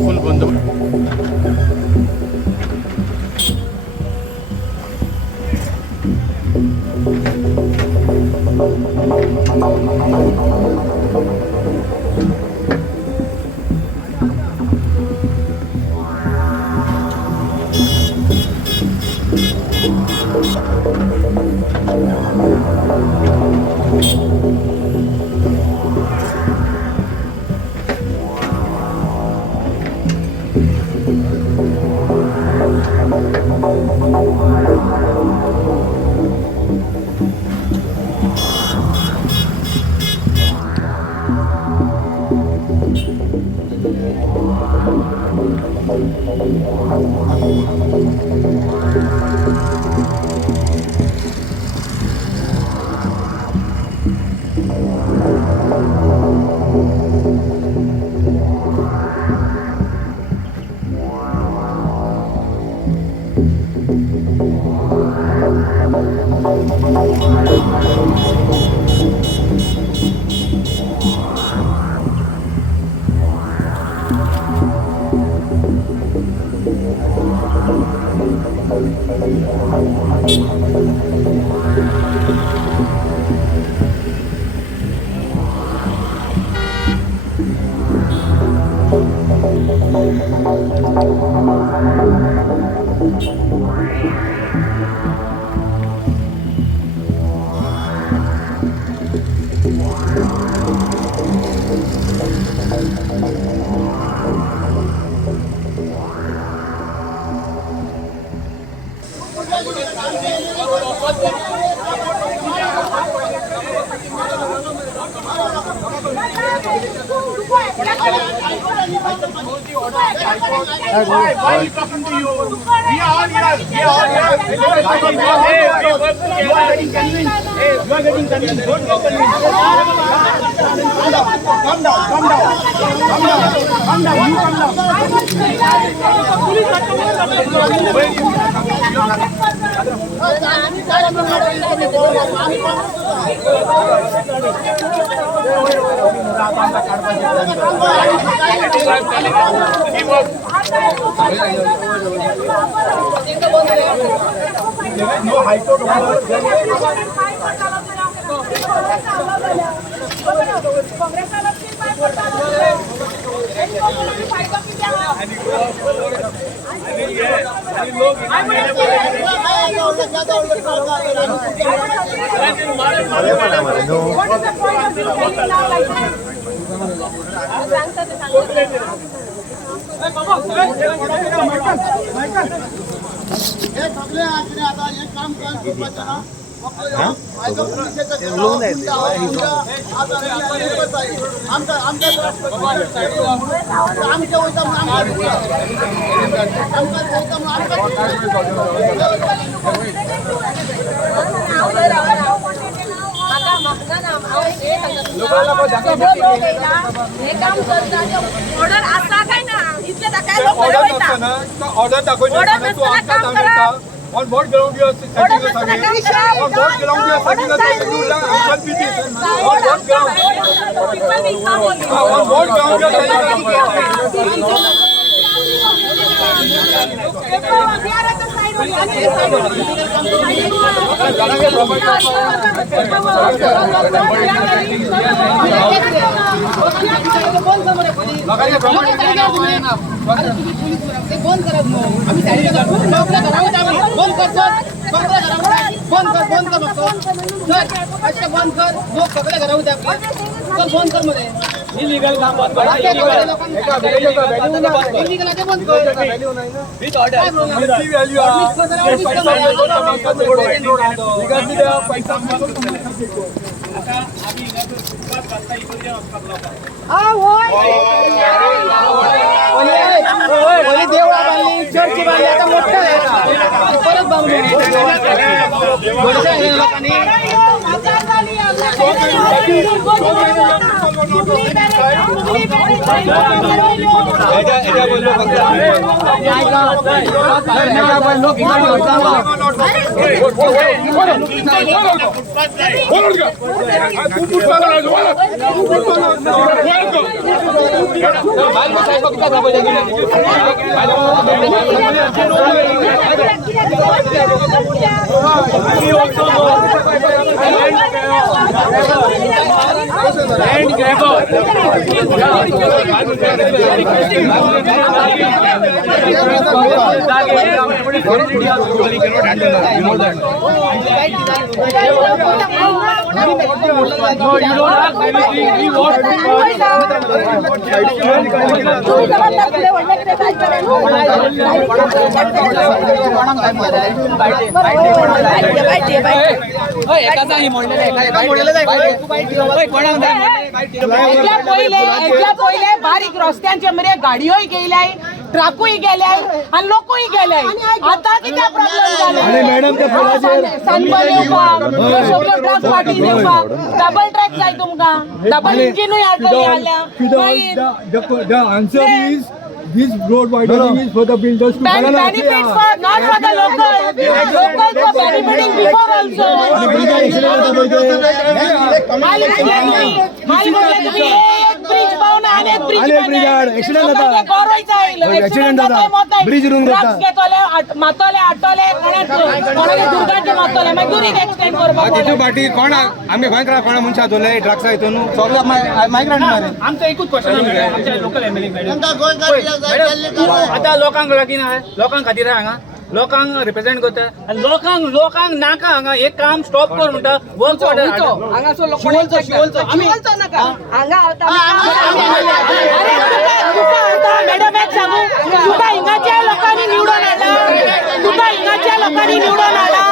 Full बंदोबस्त Why are you talking to you? We are all here. We are all here. You are getting convinced. You are getting convinced. Don't get convinced. Calm down. Calm down. Calm down. Calm down. You calm down. No high court order. Order असा काय ना इथे काय लोक order दाखवायची तू आता सांगता on what ground you are sitting on what ground you are sitting on what ground you illegal काम बंद कर पहिले बारीक रस्त्यांचे मरे गाडयोय गेल्याय ट्रकूय गेल्याय आणि लोकूय गेल्याय आता किती प्रॉब्लेम झाले मॅडम त्या ट्रक पाठी डबल ट्रॅक जाय तुमका डबल इंजिनूय आल्या The answer is this road widening is for the builders to benefit for not for the local. Locals are benefiting before also. Bridge पाहून अनेक ब्रिज मातोले आटोले कोणाचे दुर्गाचे मातोले मागीर एक्सटेंड करपाक पाठी कोण आम्ही गोंयकारां कोणा मनशां दोले ड्रग्स हितून मायग्रंट आमचं एकूच क्वेश्चन आमच्या लोकल एमएलए आता लोकांक लागीन लोकांक खातीर हांगा लोकांक रिप्रेझेंट करता आनी लोकांक नाका हांगा एक काम स्टॉप कर म्हणटा वर्क ऑर्डर मॅडम एक सांगू तुका हिंगाच्या लोकांनी निवडून हाडला तुका हिंगाच्या लोकांनी निवडून हाडला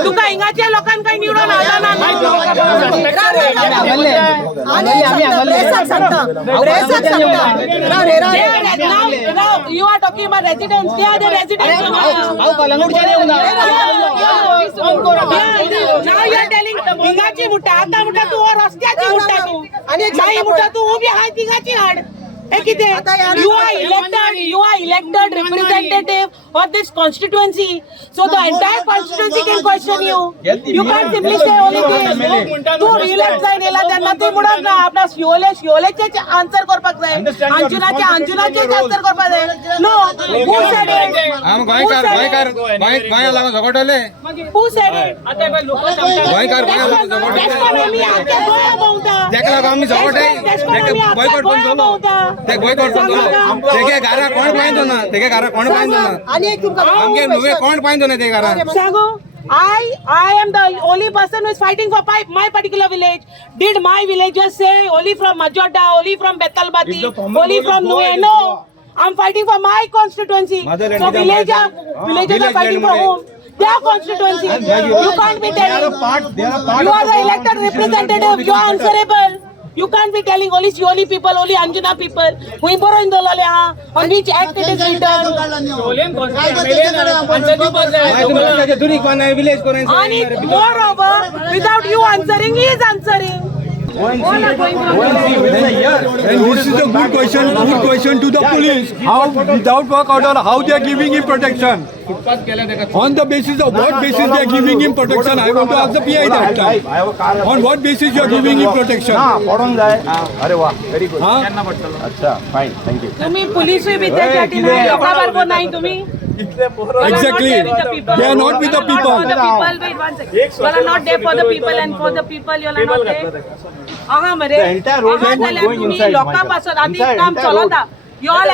तुका हिंगाच्या लोकांक काही निवडून आला ना you are talking about residents they are the residents now you are telling हिंगाची मुठा आता मुठा तू रस्त्याची मुठा तू आणि नाही मुठा तू उभी हाय हिंगाची हाड You are elected representative of this constituency, so the entire constituency can question you. You can't simply say only this. तू elect जाय नेला त्यांना ते मुडक ना आपला शिवलेचे आन्सर करपाक जाय अंजुनाचे आन्सर करपाक जाय नो who said it आम गोंयकार गोंया लागून झगडले who said it आता लोक सांगतात गोंयकार गोंया लागून झगडले देखला आम्ही झगडले बॉयकॉट कोण केलो ते बॉयकॉट कोण केलो तेगे घरा कोण पायंदो ना तेगे घरा कोण पायंदो ना आमगे नुवे कोण पायंदो ना ते घरा सांगो I am the only person who is fighting for my particular village. Did my villagers say only from Majoda, only from Betalbati, only from Nuwe? No. I'm fighting for my constituency. So villagers are fighting for whom? Their constituency. You can't be telling. You are the elected representative. You are answerable. You can't be telling only Shioli people, only Anjuna people. We borrow in Dolale, on which act it is written. And moreover, without you answering, he is answering. And this is a good question to the police. How, without work order, how they are giving him protection? On the basis of what basis they are giving him protection? I want to ask the PI that time. On what basis you are giving him protection? अरे वाह very good अच्छा fine thank you तुम्ही police विद्यार्थी नाही लोकांबरोबर नाही तुम्ही Exactly. They are not with the people. You are not there for the people and for the people you are not there. aha mare तुम्ही लोकांपासून आधी काम चालवता you all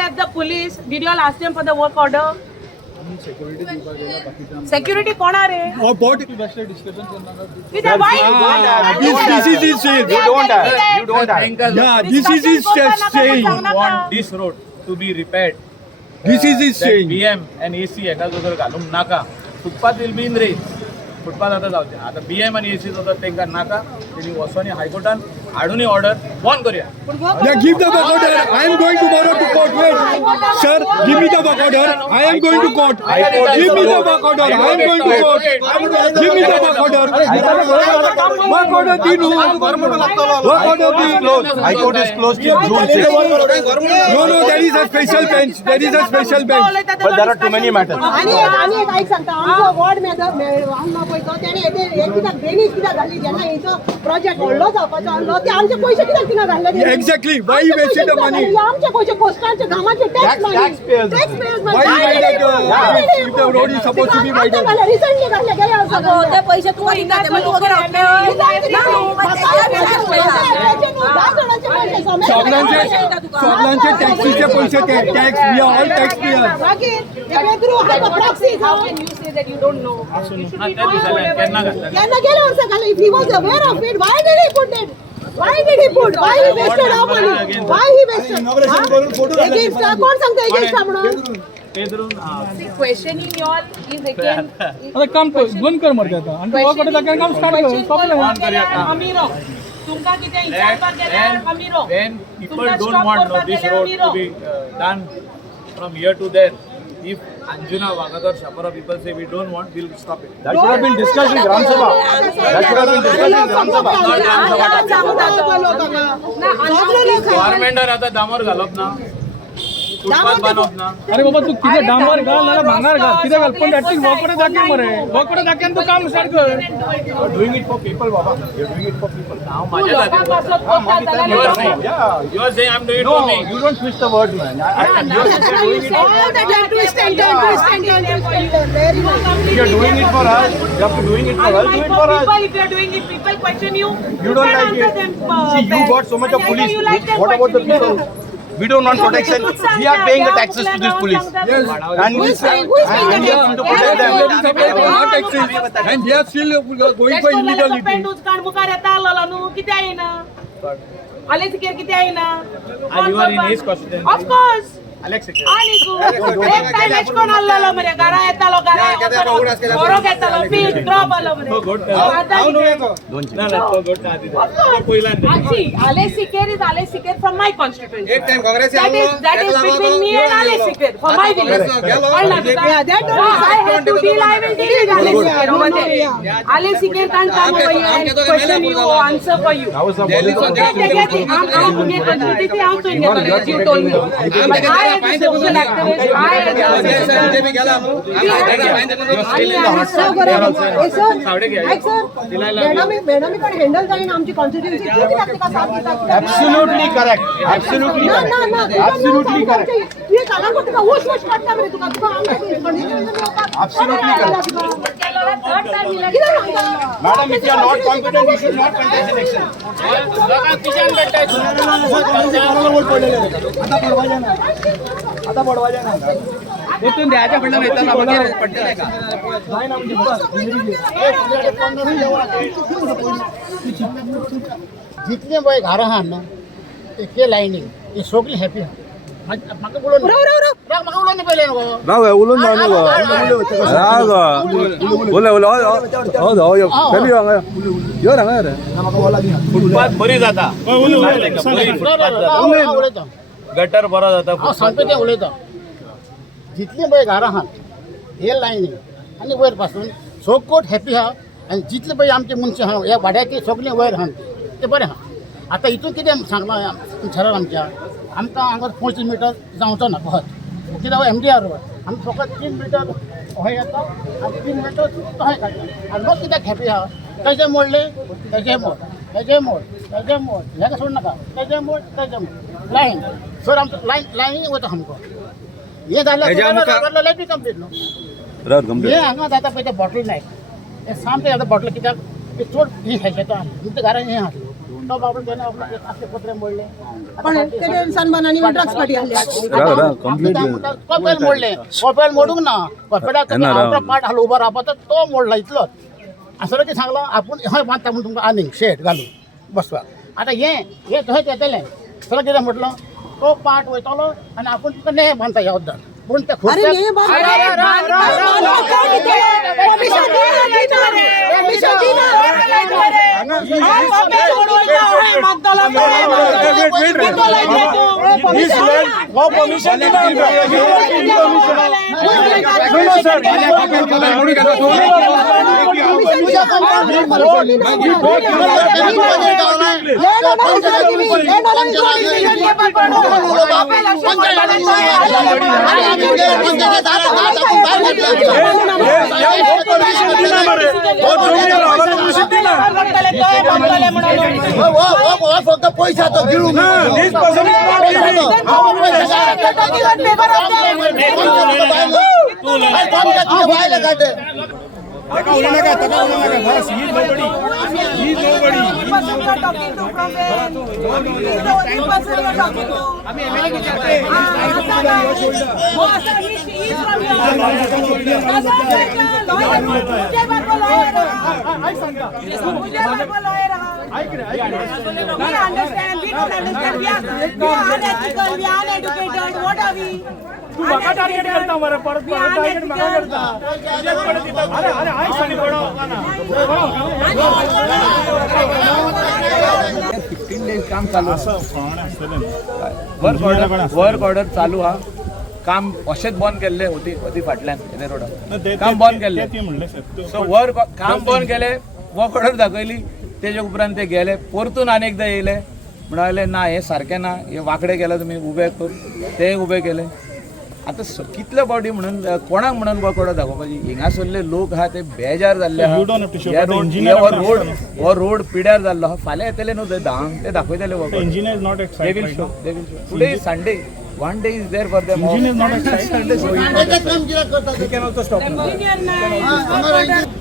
as the police did you all ask them for the work order security कोण आहे रे Or what? with the why This is his saying. You don't have Yeah, this is his saying. want this road to be repaired This is his saying. BM and AC एका जोर घालूंक नाका. Footpath will be in range. Footpath आता जावचे. आता BM आणि AC जो तेंका नाका. तेणी वसोनी हायकोर्टान हाडूनी ऑर्डर बंद करूया. Yeah, give the work order. I am going tomorrow to court. Wait, sir, give me the work order. I am going to court. Give me the work order. I am going to court. Give me the work order. Work order dinu. Work order dinu. High Court is closed till June 6th. No, there is a special bench. There is a special bench. But there are too many matters. आणि एक ऐक सांगता आमचो ward हांगा पळय तो तेणे एक कित्याक ड्रेनेज कित्याक घाल्ली जेन्ना हेचो प्रोजेक्ट व्हडलो जावपाचो आसलो ते आमचे पयशे कित्याक तिंगा घाल्ले Exactly. Why you wasted the money? आमचे पयशे कोस्टांचे गांवाचे tax money Taxpayers. Why you made that? If the road is supposed to be widened. Recently घाल्ले गेले वर्सा ते पैसे तू वगैरे सगळ्यांचे टॅक्सीचे पैसे tax we are all tax payer. मागीर पेद्रू हाय प्रॉक्सी How can you say that you don't know? You should be knowing केन्ना घातला. केन्ना गेले वर्सा घाल्ले if he was aware of it why did he put it Why did he put? Why he wasted our money? Why he wasted? Against कोण सांगता against म्हणून? पेद्रून See, questioning you all is again. आता काम बंद कर मरते आता आणि तू वाकडे दाखल काम स्टार्ट कर अमीरो तुमका किती विचारपाक गेल्यार अमीरो when people don't want this road to be done from here to there, if Anjuna, Vagadar, Shapara people say we don't want, we'll stop it. That should have been discussed in Gram Sabha. That should have been discussed in Gram Sabha. Government आता डांबर घालप ना, footpath बांधप ना. अरे बाबा तू किती डांबर घाल ना भांगार घाल किती घाल पण ऍटलीस्ट वॉकडे दाखल मरे वॉकडे दाखल तू काम स्टार्ट कर. You're doing it for people, Baba. You're doing it for people. हांव माझ्या खातीर you are saying I'm doing it for me. You don't twist the words, man. If you're doing it for us, you have to doing it for us. Do it for us. If you are doing it, people question you. You don't can like answer it. them, See, you got so much of and police. you like them What about the questioning people? you. We don't want protection. We are paying the taxes to this police. Yes. And we and we are to protect them. And they are still going for illegality. पेंट उचकाण मुखार येता आसलो न्हू कित्याक येना आले सिकेर कित्याक येना And you are in his custody. Of course Alex Secretary. आणि एक टाइम एचकोन आसलो मरे घरा येतालो घरा बरो घेतालो पीक ड्रॉप आलो मरे आता ना तो गोट ना आधी. तो पहिला Actually, Ale Sikher is Ale Sikher from my constituency. एक time Congress That is between me and Ale Sikher for my village. I have to deal. I will deal with Ale Sikher over there. Ale Sikher can't come over here and question you or answer for you. I'm Indian constituency. I'm to Indian constituency. You told me. But I as a social activist, I as a BJP गेला madam handle जाईन आमची constituency Absolutely correct. Absolutely correct. Absolutely correct. Absolutely correct. Madam, if you are not competent, you should not contest election. ओतून द्यायच्या फंडा मिळतात वगैरे पडते नाही का जितले पळय घरां आहा न्हू ते लायनीक ही सगळीं हॅपी आहा म्हाका उलोवन म्हाका उलोवन पयलें न्हू फुटपाथ बरी जाता. उलयता गटर बरो जाता. हांव सांगता तें उलयता जितले पळय घरां आहा हे लायनीक आनी वयर पासून सगळ्योच हॅपी आहा आनी जितले पळय आमचे मनशां आहा ह्या वाड्याचे सगळे वयर आहा ते बरें आहा. आतां हितून कितें सांगलां शहरान आमच्या आमकां हांगा 25 मिटर जावचो ना बहुत कित्याक MDR रोड आमी फकत 3 मिटर हय येता आनी 3 मिटर तोय काडटा आनी लोक कित्याक हॅपी आहा तेजे मोडले तेजे मोड तेजे मोड तेजे मोड हेका सोड नाका तेजे मोड लायन सर आमचो लायन वता सामको हे जाल्यार लायट कंप्लीट न्हू हे हांगा जाता पळय ते बॉटल नायक हे सामके जाता बॉटल कित्याक ते चड ही हेजेता म्हणजे घरान हे आसलें तो बाबा तेणे आपले पत्रे मोडले सनबनानी ड्रग्स पार्टी आहली कपेल मोडले कपेल मोडूंक ना कपेलाक पाट हाल उबो रावपा तो मोडला इतलोच असलो की सांगला आपूण हय बांदता म्हूण तुमकां आनीक शेड घालून बसपाक आतां हे थंय येतलें सगळें कितें म्हटलो तो पाट वयतलो आनी आपूण तुका ने बांदता ह्या उद्दार पण त्या अरे ये बात परमिशन फक्त पैसा तो गिळून We understand, we don't understand. We are unethical, we are uneducated. What are we? तू म्हाका टार्गेट करता मरे परत परत टार्गेट म्हाका करता अरे अरे हाय सांग पडो 15 days काम चालू वर्क ऑर्डर चालू हा काम अशेंच बंद केल्ले होती फाटल्यान येदे रोडार काम बंद केल्ले सो वर्क काम बंद केले वर्क ऑर्डर दाखयली तेजे उपरांत ते गेले परतून आनेकदा येयले म्हणाले ना हे सारकें ना हे वांकडे केले तुमी उबे कर ते उबे केले आता कितले बॉडी म्हणून कोणाक म्हणून वर्क ऑर्डर दाखोवपाची हिंगासरले लोक आहा ते बेजार जाल्ले आहा हो रोड पिड्यार जाल्लो आहा फाल्यां येतले न्हू थंय धांक ते दाखयतले work they will show today is Sunday one day is there for them engine is not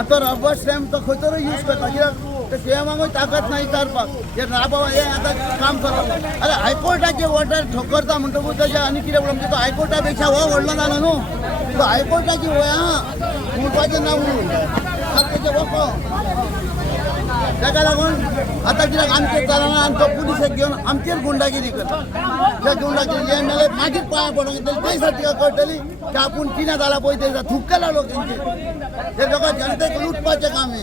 आता रबर स्टॅम्प तो खंय तरी यूज करता कित्याक ते सीएमाक ताकद नाही करपाक हे ना बाबा हे आता काम करता अरे हायकोर्टाचे ऑर्डर ठोकरता म्हणटकूच ताचे आनी कितें म्हणजे तो हायकोर्टा पेक्षा हो व्हडलो जालो न्हू तो हायकोर्टाची वय आहा उरपाचें ना म्हणून तेचे वखो ताका लागून आतां कित्याक आमचे चलना आनी तो पुलिशेक घेवन आमचेर गुंडागिरी करता त्या गुंडागिरी हे मेले मागीर पांय पडोंक येतली ते तिका कळटली की आपूण कितें जालां पळय ते थुकला लोक तेंचे ते लोकां जनतेक लुटपाचें काम हे